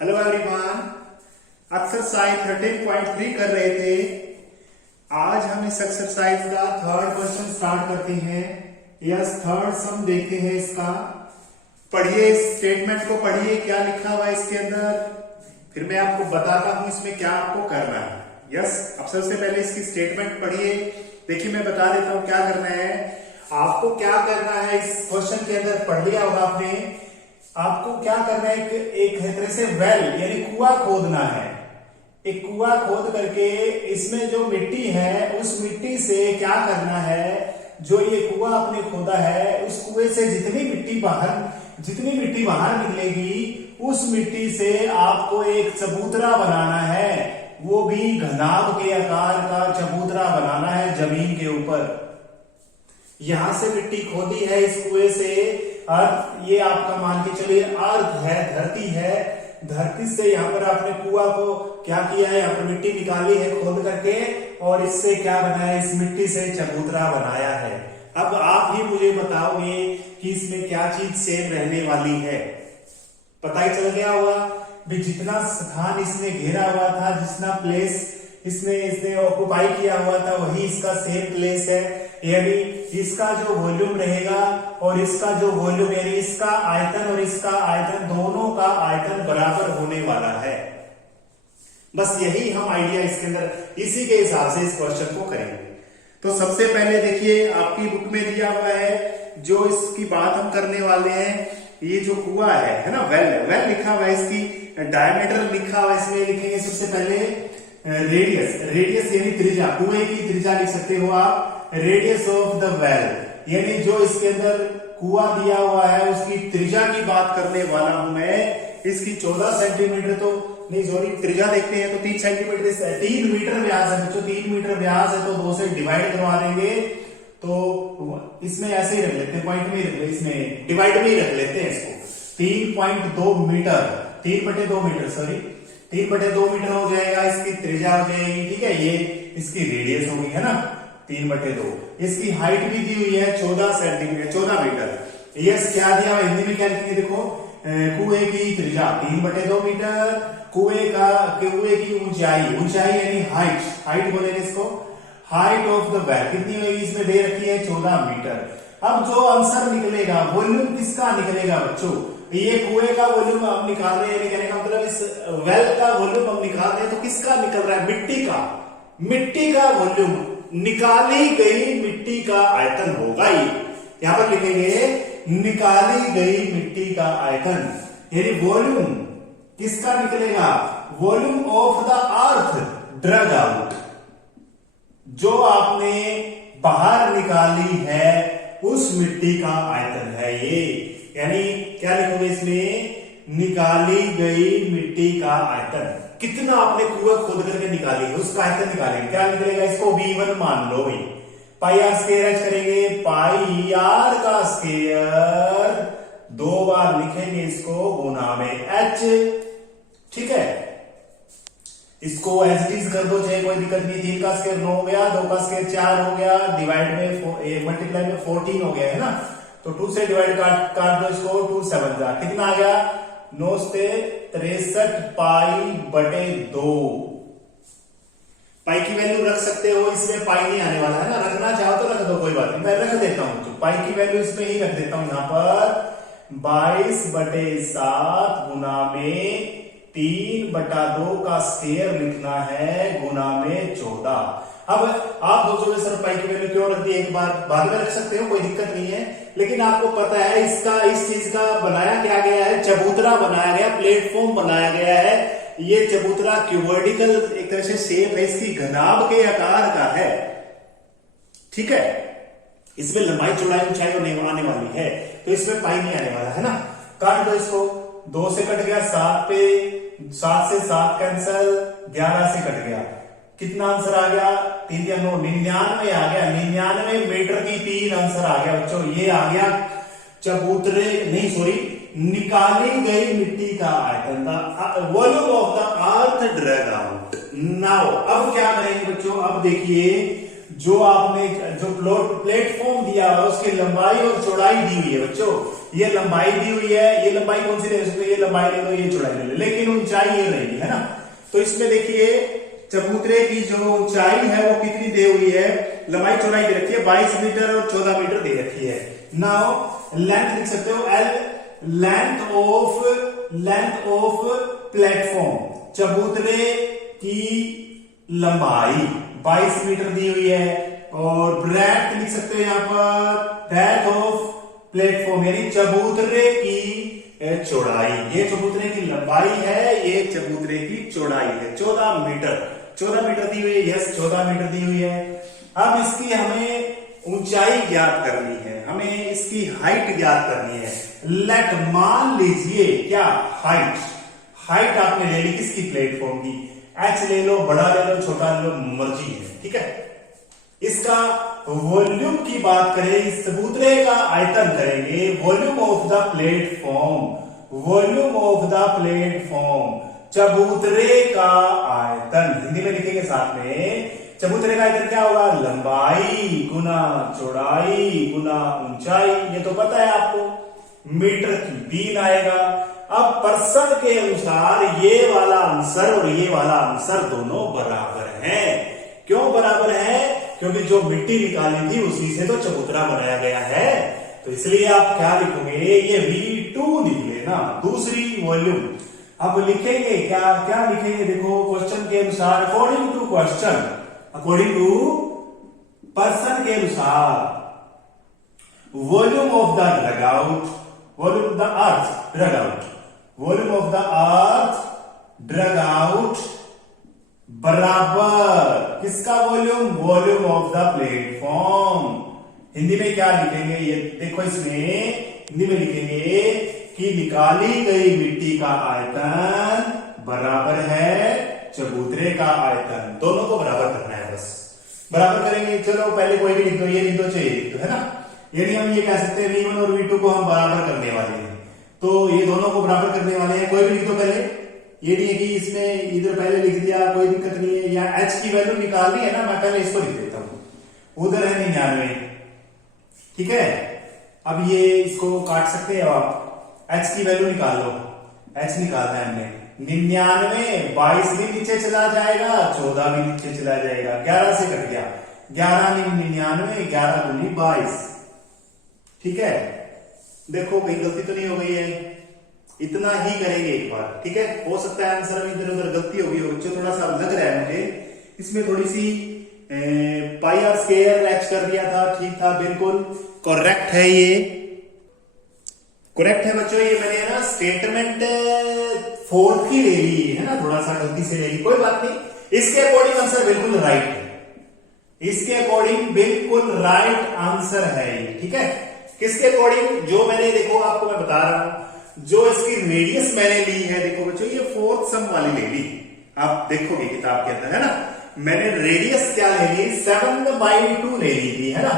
Hello everyone, exercise 13.3 कर रहे थे। आज हम इस एक्सरसाइज का थर्ड क्वेश्चन स्टार्ट करते हैं। यस, थर्ड सम देखते हैं इसका। पढ़िए, इस स्टेटमेंट को पढ़िए, क्या लिखा हुआ है इसके अंदर, फिर मैं आपको बताता हूं इसमें क्या आपको करना है। यस, अब सबसे पहले इसकी स्टेटमेंट पढ़िए। देखिए, मैं बता देता हूं क्या करना है। आपको क्या करना है, इस क्वेश्चन के अंदर पढ़ लिया होगा आपने। आपको क्या करना है, एक तरह से वेल यानी कुआं खोदना है। एक कुआं खोद करके इसमें जो मिट्टी है उस मिट्टी से क्या करना है, जो ये कुआं आपने खोदा है उस कुएं से जितनी मिट्टी बाहर निकलेगी उस मिट्टी से आपको एक चबूतरा बनाना है। वो भी घनाभ के आकार का चबूतरा बनाना है जमीन के ऊपर। यहां से मिट्टी खोदी है इस कुएं से। अर्थ ये आपका मान के चलिए अर्थ है, धरती है। धरती से यहाँ पर आपने कुआं को क्या किया है, यहाँ पर मिट्टी निकाली है खोद करके, और इससे क्या बनाया, इस मिट्टी से चबूतरा बनाया है। अब आप ही मुझे बताओगे कि इसमें क्या चीज सेम रहने वाली है। पता ही चल गया होगा भी जितना स्थान इसने घेरा हुआ था, जितना प्लेस इसने ऑक्युपाई किया हुआ था, वही इसका सेम प्लेस है। यानी इसका जो वॉल्यूम रहेगा और इसका जो वॉल्यूम यानी इसका आयतन और इसका आयतन, दोनों का आयतन बराबर होने वाला है। बस यही हम आइडिया इसके अंदर, इसी के हिसाब से इस क्वेश्चन को करेंगे। तो सबसे पहले देखिए, आपकी बुक में दिया हुआ है जो इसकी बात हम करने वाले हैं। ये जो कुआं है ना, वेल लिखा हुआ है, इसकी डायमीटर लिखा हुआ है। इसमें लिखेंगे सबसे पहले रेडियस यानी त्रिज्या, कुएं की त्रिज्या लिख सकते हो आप। रेडियस ऑफ द वेल यानी जो इसके अंदर कुआं दिया हुआ है उसकी त्रिज्या की बात करने वाला हूं मैं। इसकी 14 सेंटीमीटर तो नहीं, सॉरी, त्रिज्या देखते हैं तो 3 सेंटीमीटर, 3 मीटर व्यास है बच्चों। 3 मीटर व्यास है तो 2 से डिवाइड करवा देंगे। तो इसमें ऐसे ही रख लेते हैं, पॉइंट में ही रख लेते, इसमें डिवाइड में ही रख लेते हैं इसको। 3.2 मीटर, 3/2 मीटर, सॉरी 3/2 मीटर हो जाएगा। इसकी त्रिज्या हो जाएगी, ठीक है। ये इसकी रेडियस होगी, है ना, 3/2। इसकी हाइट भी दी हुई है 14 सेंटीमीटर, 14 मीटर। यस, क्या दिया हुआ हिंदी में, क्या लिखेंगे देखो, कुएं की त्रिज्या 3/2 मीटर, कुएं की ऊंचाई यानी हाइट बोलेंगे इसको। हाइट ऑफ द वेल कितनी होगी, इसमें दे रखी है 14 मीटर। अब जो आंसर निकलेगा, वॉल्यूम किसका निकलेगा बच्चों, ये कुएं का वॉल्यूम हम निकाल रहे हैं, कहने का मतलब इस वेल का वॉल्यूम हम निकाल रहे हैं। तो किसका निकल रहा है, मिट्टी का वॉल्यूम। निकाली गई मिट्टी का आयतन होगा ये। यहां पर लिखेंगे निकाली गई मिट्टी का आयतन यानी वॉल्यूम किसका निकलेगा, volume of the earth drug out. जो आपने बाहर निकाली है उस मिट्टी का आयतन है ये। यानी क्या लिखोगे इसमें, निकाली गई मिट्टी का आयतन। कितना आपने कुआं खोद करके निकाली है उसका आयतन निकालेंगे। क्या निकलेगा, इसको V1 मान लो भाई। पाई आर स्क्वायर एच करेंगे, पाई आर का स्क्वायर 2 बार लिखेंगे इसको गुना में एच, ठीक है। इसको एज इट इज कर दो, चाहे कोई दिक्कत नहीं। 3 का स्क्वायर 9 हो गया, 2 का स्क्वायर 4 हो गया, डिवाइड में मल्टीप्लाई में 14 हो गया, है ना। तो 2 से डिवाइड काट दो इसको, 2 7 जा, कितना आ गया, 9 से 63 पाई/2। पाई की वैल्यू रख सकते हो, इसमें पाई नहीं आने वाला है ना, रखना चाहो तो रख दो, कोई बात नहीं, मैं रख देता हूं। तो पाई की वैल्यू इसमें ही रख देता हूं, यहां पर 22/7 गुना में 3/2 का स्क्वायर लिखना है गुना में 14। अब आप सोचोगे सर पाई की वैल्यू क्यों रख दी, एक बार बाद में रख सकते हो, कोई दिक्कत नहीं है। लेकिन आपको पता है इस चीज का बनाया क्या गया है, चबूतरा बनाया गया, प्लेटफॉर्म बनाया गया है। ये चबूतरा क्यूबॉइडिकल एक तरह से शेप है, इसकी घनाभ के आकार का है, ठीक है। इसमें लंबाई चौड़ाई ऊंचाई नहीं आने वाली है, तो इसमें पाई नहीं आने वाला है ना। काट दो इसको, 2 से कट गया, 7 से 7 कैंसल, 11 से कट गया। कितना आंसर आ गया, 3 या 9, 99 आ गया। 99 मीटर की 3 आंसर आ गया बच्चों। ये आ गया चबूतरे, नहीं सॉरी, निकाली गई मिट्टी का आयतन, the volume of the earth drug out. Now अब क्या करेंगे बच्चों, अब देखिए जो आपने जो प्लेटफॉर्म दिया है उसकी लंबाई और चौड़ाई दी हुई है बच्चों, ये लंबाई दी हुई है, ये लंबाई कौन सी ले सकते हो, ये लंबाई ले लो, ये चौड़ाई ले लो, लेकिन ऊंचाई ये रहेगी, है ना। तो इसमें देखिए चबूतरे की जो ऊंचाई है वो कितनी दे हुई है, लंबाई चौड़ाई दे रखी है 22 मीटर और 14 मीटर दे रखी है। नाउ लेंथ लिख सकते हो एल, लेंथ ऑफ प्लेटफॉर्म, चबूतरे की लंबाई 22 मीटर दी हुई है, और ब्रेथ लिख सकते हो यहां पर ब्रेथ ऑफ प्लेटफॉर्म यानी चबूतरे की चौड़ाई, ये चबूतरे की लंबाई है, ये चबूतरे की चौड़ाई है 14 मीटर, 14 मीटर दी हुई है, यस 14 मीटर दी हुई है। अब इसकी हमें ऊंचाई ज्ञात करनी है, हमें इसकी हाइट ज्ञात करनी है। लेट मान लीजिए क्या हाइट आपने ले ली किसकी, प्लेटफॉर्म की, एच ले लो, बड़ा ले लो, छोटा ले लो, मर्जी है, ठीक है। इसका वॉल्यूम की बात करें, इस चबूतरे का आयतन करेंगे, volume of the platform, volume of the platform, चबूतरे का आयतन, हिंदी में लिखेंगे साथ में, चबूतरे का आयतन क्या होगा, लंबाई गुना चौड़ाई गुना ऊंचाई, ये तो पता है आपको, मीटर की 3 आएगा। अब पर्सन के अनुसार ये वाला आंसर और ये वाला आंसर दोनों बराबर हैं। क्यों बराबर है, क्योंकि जो मिट्टी निकाली थी उसी से तो चबूतरा बनाया गया है, तो इसलिए आप क्या लिखोगे, ये V2 निकले ना, दूसरी वॉल्यूम। अब लिखेंगे क्या क्या लिखेंगे, देखो क्वेश्चन के अनुसार, according to question, according to person के अनुसार, volume of the drug out, volume of the earth drug out, volume of the earth drug out बराबर किसका volume, volume of the platform. Hindi में क्या लिखेंगे, ये देखो इसमें हिंदी में लिखेंगे कि निकाली गई मिट्टी का आयतन बराबर है चबूतरे का आयतन, दोनों को बराबर करना है, बस बराबर करेंगे। चलो पहले कोई भी लिख दो, ये लिख दो, चाहिए लिख दो, है ना। यानी हम ये कह सकते हैं V1 और V2 को हम बराबर करने वाले हैं, तो ये दोनों को बराबर करने वाले हैं। कोई भी लिख दो पहले, ये नहीं है कि इसमें इधर पहले लिख दिया, कोई दिक्कत नहीं है। या H की वैल्यू निकालनी है ना, मैं पहले इसको लिख देता हूं, उधर है 99, ठीक है। अब ये इसको काट सकते हैं आप, H की वैल्यू निकाल लो, H निकालना है हमने, 99, 22 भी नीचे चला जाएगा, 14 भी नीचे चला जाएगा, 11 से कट गया, 11 नहीं 99, 11 दूनी 22, ठीक है। देखो कहीं गलती तो नहीं हो गई है, इतना ही करेंगे एक बार, ठीक है। हो सकता है आंसर में इधर उधर गलती होगी, बच्चों थोड़ा सा लग रहा है मुझे, इसमें थोड़ी सी पाई आर स्क्वायर एच कर दिया था, ठीक था, बिल्कुल करेक्ट है, ये करेक्ट है बच्चों। ये मैंने ना स्टेटमेंट 4 की ले ली है ना, थोड़ा सा गलती से ले ली, कोई बात नहीं, इसके अकॉर्डिंग आंसर बिल्कुल राइट है, इसके अकॉर्डिंग बिल्कुल राइट आंसर है ये, ठीक है। किसके अकॉर्डिंग, जो मैंने देखो आपको मैं बता रहा हूं, जो इसकी रेडियस मैंने ली है, देखो बच्चों ये 4th सम वाली ले ली, आप देखोगे किताब के अंदर, है ना। मैंने रेडियस क्या ले ली, 7/2 ले ली थी, है ना,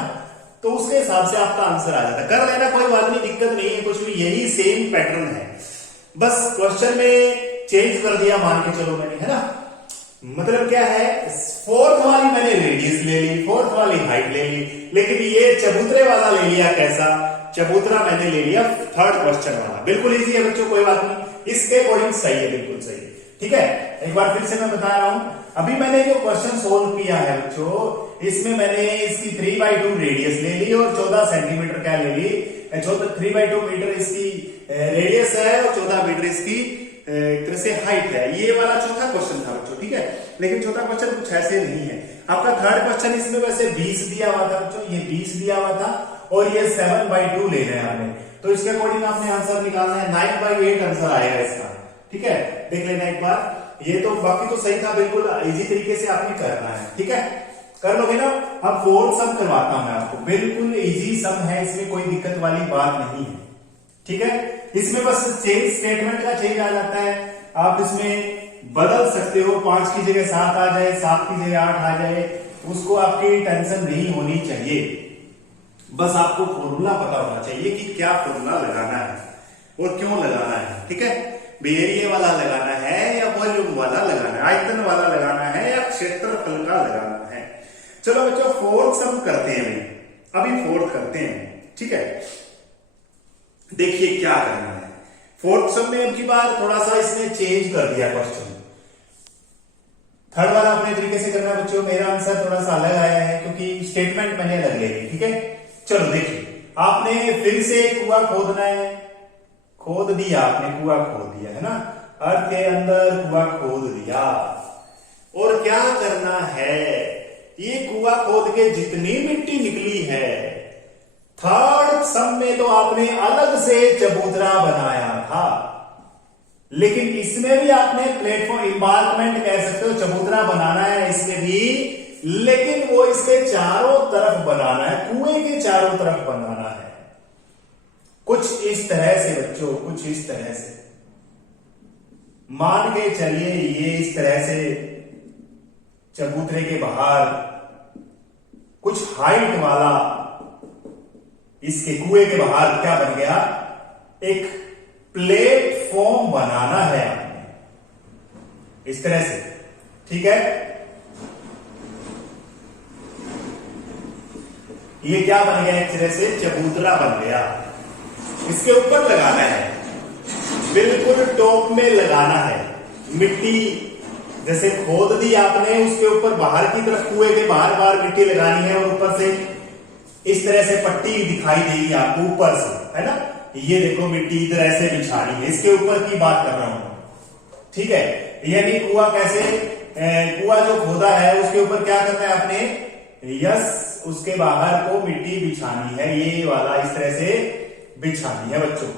तो उसके हिसाब से आपका आंसर आ जाता, कर लेना, कोई बात नहीं, दिक्कत नहीं है कुछ भी, यही सेम पैटर्न है, बस क्वेश्चन में चेंज कर दिया मान के चलो मैंने, है ना। मतलब क्या है, 4th वाली मैंने रेडियस ले ली, 4th वाली हाइट ले ली, लेकिन ये चबूतरे वाला ले लिया, कैसा चबूतरा मैंने ले लिया 3rd क्वेश्चन वाला, बिल्कुल इजी है बच्चों, कोई बात नहीं, इसके अकॉर्डिंग सही है, बिल्कुल सही है, ठीक है। एक बार फिर से मैं बता रहा हूं, अभी मैंने जो क्वेश्चन सोल्व किया है बच्चों, इसमें मैंने इसकी 3/2 रेडियस ले ली और 14 सेंटीमीटर क्या ले ली, 3/2 मीटर इसकी रेडियस है और 14 मीटर इसकी एक तरह से हाइट है। ये वाला चौथा क्वेश्चन था बच्चों, ठीक है, लेकिन चौथा क्वेश्चन कुछ ऐसे नहीं है। आपका 3rd क्वेश्चन इसमें वैसे 20 दिया हुआ था बच्चों, ये 20 दिया हुआ था और ये 7/2 ले रहे हैं आपने, तो इसके अकॉर्डिंग आपने आंसर निकालना है, 9/8 आंसर आएगा इसका, ठीक है। देख लेना एक बार, ये तो बाकी तो सही था, बिल्कुल इजी तरीके से आपने करना है, ठीक है, कर लोगे ना। अब 4th सम करवाता हूं मैं आपको, बिल्कुल इजी सम है, इसमें कोई दिक्कत वाली बात नहीं है, ठीक है। इसमें बस चेंज स्टेटमेंट का चेंज आ जाता है, आप इसमें बदल सकते हो, 5 की जगह 7 आ जाए, 7 की जगह 8 आ जाए, उसको आपकी टेंशन नहीं होनी चाहिए, बस आपको फॉर्मूला पता होना चाहिए कि क्या फॉर्मूला लगाना है और क्यों लगाना है, ठीक है। एरिया वाला लगाना है या वॉल्यूम वाला लगाना है, आयतन वाला लगाना है या क्षेत्रफल का लगाना है। चलो बच्चों फोर्थ सम करते हैं, अभी फोर्थ करते हैं, ठीक है। देखिए क्या करना है फोर्थ सम में। अब की बार थोड़ा सा इसने चेंज कर दिया क्वेश्चन। थर्ड वाला अपने तरीके से करना बच्चों। मेरा आंसर थोड़ा सा अलग आया है क्योंकि स्टेटमेंट मैंने अलग ले ली, ठीक है। चलो देखिए, आपने फिर से कुआं खोदना है। खोद दिया आपने, कुआं खोद दिया है ना, अर्थ के अंदर कुआं खोद दिया। और क्या करना है, ये कुआं खोद के जितनी मिट्टी निकली है, थर्ड सम में तो आपने अलग से चबूतरा बनाया था, लेकिन इसमें भी आपने प्लेटफॉर्म एम्बार्कमेंट कह सकते हो, चबूतरा बनाना है इसमें भी, लेकिन वो इसके चारों तरफ बनाना है, कुएं के चारों तरफ बनाना है। कुछ इस तरह से बच्चों, कुछ इस तरह से मान के चलिए, ये इस तरह से चबूतरे के बाहर कुछ हाइट वाला इसके कुएं के बाहर क्या बन गया, एक प्लेटफॉर्म बनाना है आपने इस तरह से, ठीक है। ये क्या बन गया, एक तरह से चबूतरा बन गया। इसके ऊपर लगाना है, बिल्कुल टॉप में लगाना है। मिट्टी जैसे खोद दी आपने, उसके ऊपर बाहर की तरफ कुएं के बाहर बाहर मिट्टी लगानी है, और ऊपर से इस तरह से पट्टी दिखाई देगी आपको ऊपर से, है ना। ये देखो मिट्टी इधर ऐसे बिछानी है, इसके ऊपर की बात कर रहा हूं, ठीक है। यानी कुआं कैसे, कुआं जो खोदा है उसके ऊपर क्या करना है आपने, यस, उसके बाहर को मिट्टी बिछानी है, ये वाला इस तरह से बिछानी है बच्चों।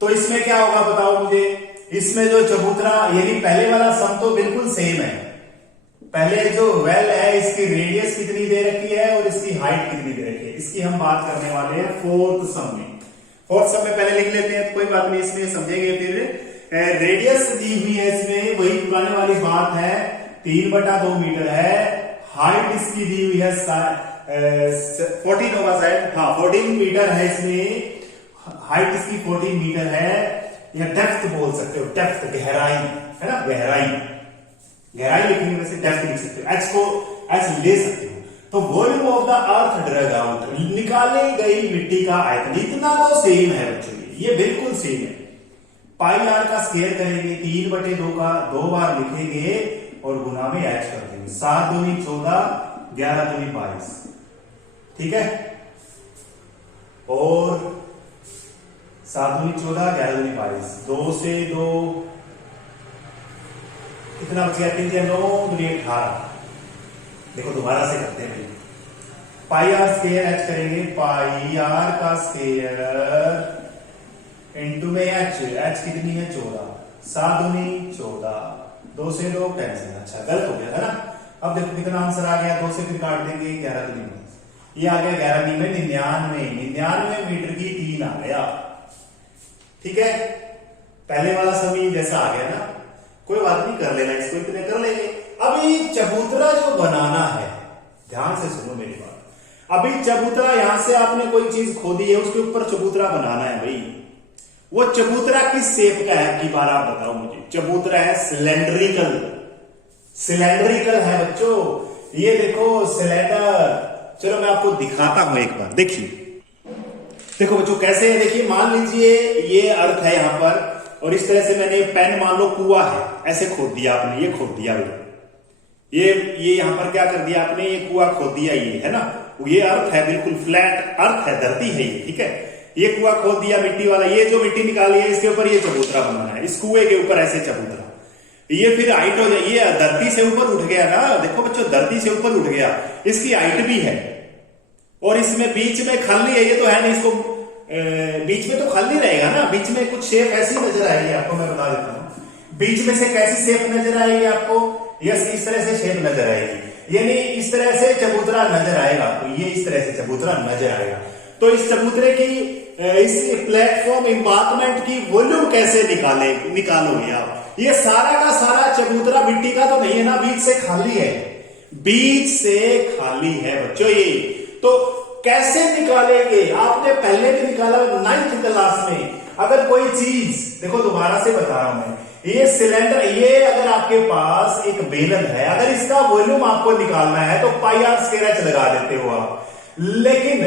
तो इसमें क्या होगा बताओ मुझे, इसमें जो चबूतरा, यानी पहले वाला सम तो बिल्कुल सेम है। पहले जो वेल है इसकी रेडियस कितनी दे रखी है और इसकी हाइट कितनी दे रखी है, इसकी हम बात करने वाले हैं फोर्थ सम में। फोर्थ सम में पहले लिख लेते हैं, तो कोई बात नहीं, इसमें समझेंगे फिर। रेडियस दी हुई है इसमें, वही पुराने वाली बात है, 3/2 मीटर है। हाइट इसकी दी हुई है 14 होगा शायद, हाँ 14 मीटर है इसमें, हाइट इसकी 14 मीटर है, या डेप्थ बोल सकते हो, डेप्थ गहराई, है ना, गहराई, गहराई लिखने में से डेप्थ लिख सकते हो, एच को एच ले सकते हो। तो volume of the earth drug out, निकाली गई मिट्टी का आयतन, इतना तो सेम है बच्चों, ये बिल्कुल सेम है। पाई आर का स्क्वायर करेंगे, 3/2 का 2 बार लिखेंगे और गुना में एच कर देंगे, 7 दूनी 14, 11 दूनी 22, ठीक है। और 7 दूनी 14, 11 दूनी 22, 2 से 2 कितना बच गया, 3 से 9 दूनी 18। देखो दोबारा से करते हैं, पाई आर स्क्वायर एच करेंगे, पाई आर का स्क्वायर इंटू में एच, एच कितनी है 14, 7 दूनी 14, 2 से 2 कैंसिल, अच्छा गलत हो गया है ना। अब देखो कितना आंसर आ गया, 2 से फिर काट देंगे, 11 दूनी 19, ये आ गया 11 दी में 99 मीटर की 3 आ गया, ठीक है। पहले वाला समी जैसा आ गया ना, कोई बात नहीं, कर लेना इसको, इतने कर लेंगे। अभी चबूतरा जो बनाना है, ध्यान से सुनो मेरी बात। अभी चबूतरा, यहां से आपने कोई चीज खोदी है, उसके ऊपर चबूतरा बनाना है भाई। वो चबूतरा किस शेप का है की बार आप बताओ मुझे। चबूतरा है सिलेंड्रिकल, सिलेंड्रिकल है बच्चों, ये देखो सिलेंडर। चलो मैं आपको दिखाता हूं एक बार, देखिए देखो बच्चों कैसे है, देखिए मान लीजिए ये अर्थ है यहां पर, और इस तरह से मैंने पेन, मान लो कुआं है, ऐसे खोद दिया आपने, ये खोद दिया भाई, ये यहां पर क्या कर दिया आपने, ये कुआं खोद दिया, ये है ना, ये अर्थ है, बिल्कुल फ्लैट अर्थ है, धरती है ये, ठीक है। ये कुआं खोद दिया मिट्टी वाला, ये जो मिट्टी निकाली है इसके ऊपर ये चबूतरा बनाना है, इस कुएं के ऊपर ऐसे चबूतरा, ये फिर हाइट हो जाए, ये धरती से ऊपर उठ गया ना, देखो बच्चों धरती से ऊपर उठ गया, इसकी हाइट भी है, और इसमें बीच में खाली है, ये तो है नहीं, इसको बीच में तो खाली रहेगा ना, बीच में कुछ शेप ऐसी नजर आएगी आपको, मैं बता देता हूं। बीच में से कैसी शेप नजर आएगी आपको, यस इस तरह से शेप नजर आएगी, यानी इस तरह से चबूतरा नजर आएगा आपको, ये इस तरह से चबूतरा नजर आएगा। तो इस चबूतरे की, इस प्लेटफॉर्म एम्बार्कमेंट की वॉल्यूम कैसे निकालोगे आप। ये सारा का सारा चबूतरा मिट्टी का तो नहीं है ना, बीच से खाली है, बीच से खाली है बच्चों ये। तो कैसे निकालेंगे, आपने पहले भी निकाला 9th क्लास में। अगर कोई चीज, देखो दोबारा से बता रहा हूं मैं, ये सिलेंडर, ये अगर आपके पास एक बेलन है, अगर इसका वॉल्यूम आपको निकालना है तो पाई आर स्क्वायर एच लगा देते हो आप। लेकिन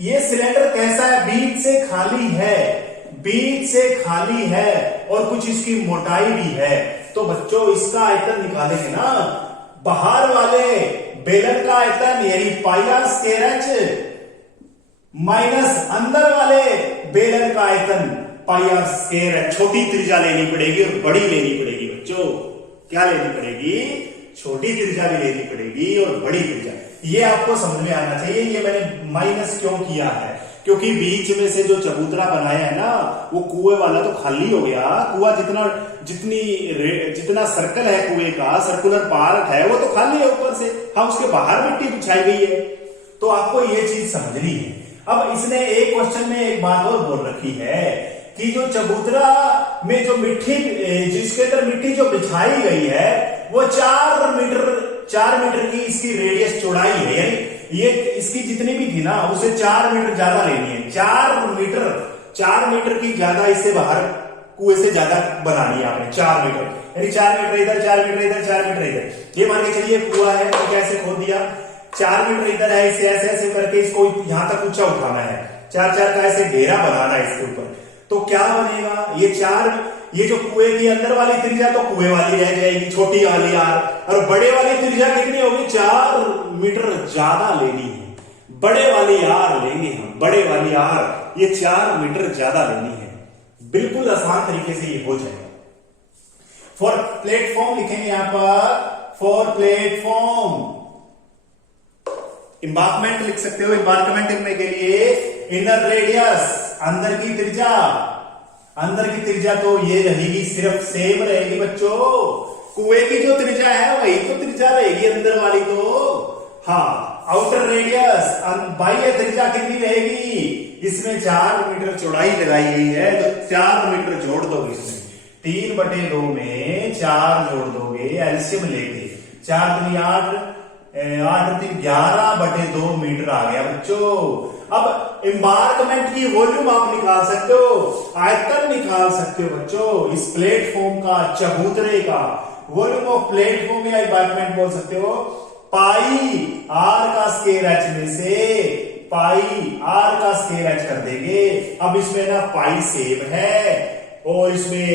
ये सिलेंडर कैसा है, बीच से खाली है, बीच से खाली है और कुछ इसकी मोटाई भी है। तो बच्चों इसका आयतन निकालेंगे ना, बाहर वाले बेलन का आयतन यानी पाई आर स्क्वायर एच माइनस अंदर वाले बेलन का आयतन पाई आर स्क्वायर एच। छोटी त्रिज्या लेनी पड़ेगी और बड़ी लेनी पड़ेगी बच्चों। क्या लेनी पड़ेगी, छोटी त्रिज्या भी लेनी पड़ेगी और बड़ी त्रिज्या। ये आपको समझ में आना चाहिए। ये मैंने माइनस क्यों किया है, क्योंकि बीच में से जो चबूतरा बनाया है ना, वो कुएं वाला तो खाली हो गया। कुआं जितना सर्कल है कुएं का, सर्कुलर पार्ट है, वो तो खाली है ऊपर से। हाँ, उसके बाहर मिट्टी बिछाई गई है। तो आपको ये चीज समझनी है। अब इसने एक क्वेश्चन में एक बात और बोल रखी है कि जो चबूतरा में जो मिट्टी, जिसके अंदर मिट्टी जो बिछाई गई है, वो 4 मीटर की इसकी रेडियस चौड़ाई है। यानी ये इसकी जितनी भी थी ना, उसे 4 मीटर ज्यादा लेनी है। 4 मीटर की ज्यादा इससे बाहर कुएं से ज्यादा बनानी है आपने। 4 मीटर यानी 4 मीटर इधर, 4 मीटर इधर, 4 मीटर इधर। ये मान के चलिए कुआं है, तो कैसे खोद दिया, 4 मीटर इधर है, इसे ऐसे ऐसे करके इसको यहां तक ऊंचा उठाना है। 4 का ऐसे घेरा बनाना है इसके ऊपर। तो क्या बनेगा, ये जो कुएं की अंदर वाली त्रिज्या तो कुएं वाली रह जाएगी, छोटी वाली आर, और बड़े वाली त्रिज्या कितनी होगी, 4 मीटर ज्यादा लेनी है। बड़े वाली आर लेंगे हम, बड़े वाली आर ये 4 मीटर ज्यादा लेनी है। बिल्कुल आसान तरीके से ये हो जाएगा। फॉर प्लेटफॉर्म लिखेंगे यहां पर, फॉर प्लेटफॉर्म। इंबार्कमेंट लिख सकते हो, इंबार्कमेंट लिखने के लिए इनर रेडियस, अंदर की त्रिज्या, अंदर की त्रिज्या तो ये रहेगी, सिर्फ सेम रहेगी बच्चों। कुएं की जो त्रिज्या है वही तो त्रिज्या रहेगी अंदर वाली तो। हाँ, आउटर रेडियस, बाह्य त्रिज्या कितनी रहेगी, इसमें 4 मीटर चौड़ाई लगाई गई है, तो 4 मीटर जोड़ दोगे इसमें, 3/2 में 4 जोड़ दोगे, एलसीएम लेके 4 दूनी 8, 8 3 11/2 मीटर आ गया बच्चों। अब एम्बार्कमेंट की वॉल्यूम आप निकाल सकते हो, आयतन निकाल सकते हो बच्चों। इस प्लेटफॉर्म का, चबूतरे का वॉल्यूम ऑफ प्लेटफॉर्म या एम्बार्कमेंट बोल सकते हो। पाई आर का स्क्वायर एच में से पाई आर का स्क्वायर एच कर देंगे। अब इसमें ना पाई सेम है और इसमें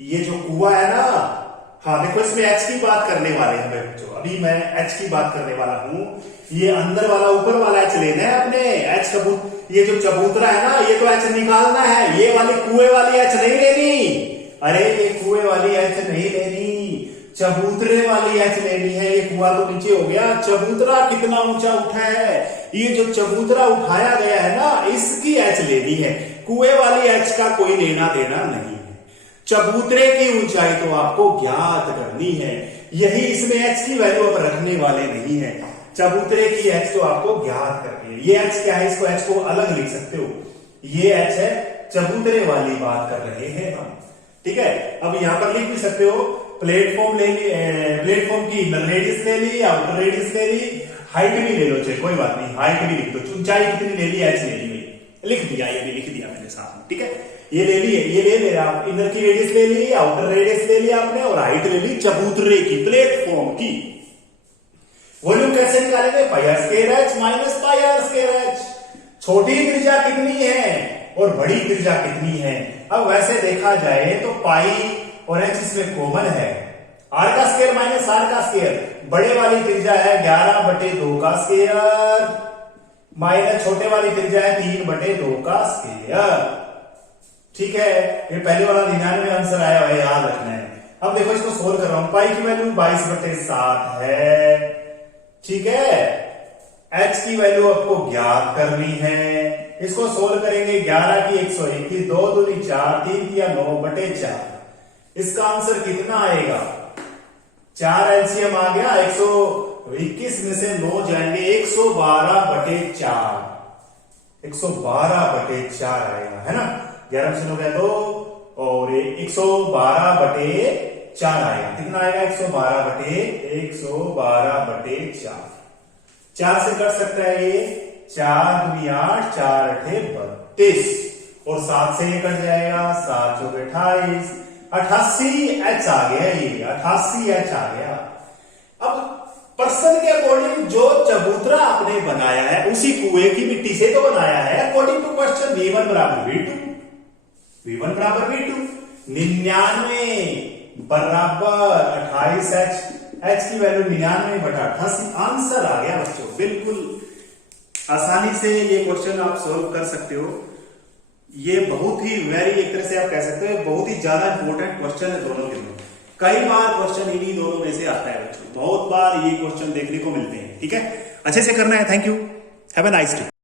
ये जो कुआं है ना, हाँ देखो इसमें एच की बात करने वाले हैं बच्चों। अभी मैं एच की बात करने वाला हूं। ये अंदर वाला, ऊपर वाला एच लेना है अपने। एच ये जो चबूतरा है ना, ये तो एच निकालना है, ये वाली कुएं वाली एच नहीं लेनी। अरे ये कुएं वाली एच नहीं लेनी, चबूतरे वाली एच लेनी है। ये कुआं तो नीचे हो गया, चबूतरा कितना ऊंचा उठा है, ये जो चबूतरा उठाया गया है ना, इसकी एच लेनी है। कुएं वाली एच का कोई लेना देना नहीं है। चबूतरे की ऊंचाई तो आपको ज्ञात करनी है, यही इसमें एच की वैल्यू अब रखने वाले नहीं है। चबूतरे की एच तो आपको ज्ञात करनी है। ये एच क्या है, इसको एच को अलग लिख सकते हो। ये एच है, चबूतरे वाली बात कर रहे हैं हम, ठीक है। अब यहां पर लिख भी सकते हो, प्लेटफॉर्म ले ली, प्लेटफॉर्म की इनर रेडियस ले ली, आउटर रेडियस ले ली, हाइट भी ले लो, चाहे कोई बात नहीं, हाइट भी लिख दो। ऊंचाई कितनी ले ली, एच ले ली, लिख दिया, ये भी लिख दिया मैंने साथ में, ठीक है। ये ले ली, ये ले ले आप, इनर की रेडियस ले ली, आउटर रेडियस ले ली आपने, और हाइट ले ली चबूतरे की, प्लेटफॉर्म की। वॉल्यूम कैसे निकालेंगे, pi r square h minus pi r square h. छोटी त्रिज्या कितनी है और बड़ी त्रिज्या कितनी है। अब वैसे देखा जाए तो पाई और एच इसमें कॉमन है। आर का स्क्वायर माइनस आर का स्क्वायर, बड़े वाली त्रिज्या है 11/2 का स्क्वायर, माइनस छोटे वाली त्रिज्या है 3/2 का स्क्वायर, ठीक है। ये पहले वाला 99 आंसर आया है, याद रखना है। अब देखो इसको सोल्व कर रहा हूं, पाई की वैल्यू 22/7 है, ठीक है। एच की वैल्यू आपको ज्ञात करनी है, इसको सोल्व करेंगे। 11 की 121, 2 दूनी 4, 3 किया 9/4। इसका आंसर कितना आएगा, 4 एलसीएम आ गया, 121 में से 9 जाएंगे, 112/4, 112/4 आएगा, है ना। 11 में से 9 गया 2 और 112/4 आएगा। कितना आएगा, 112/4। 4 से कट सकता है ये, 4 दूनी 8, 4 8 32, और 7 से ये कट जाएगा, 7 चौके 28, 88H आ गया, ये 88H आ गया। अब प्रश्न के अकॉर्डिंग जो चबूतरा आपने बनाया है उसी कुएं की मिट्टी से तो बनाया है। अकॉर्डिंग टू क्वेश्चन V1 बराबर V2, V1 बराबर V2, 99 बराबर 28H, H की वैल्यू 99/88 आंसर आ गया बच्चों। बिल्कुल आसानी से ये क्वेश्चन आप सोल्व कर सकते हो। ये बहुत ही एक तरह से आप कह सकते हो बहुत ही ज्यादा इंपॉर्टेंट क्वेश्चन है दोनों के लिए। कई बार क्वेश्चन इन्हीं दोनों में से आता है बच्चों, बहुत बार ये क्वेश्चन देखने को मिलते हैं। ठीक है, अच्छे से करना है। Thank you, have a nice day.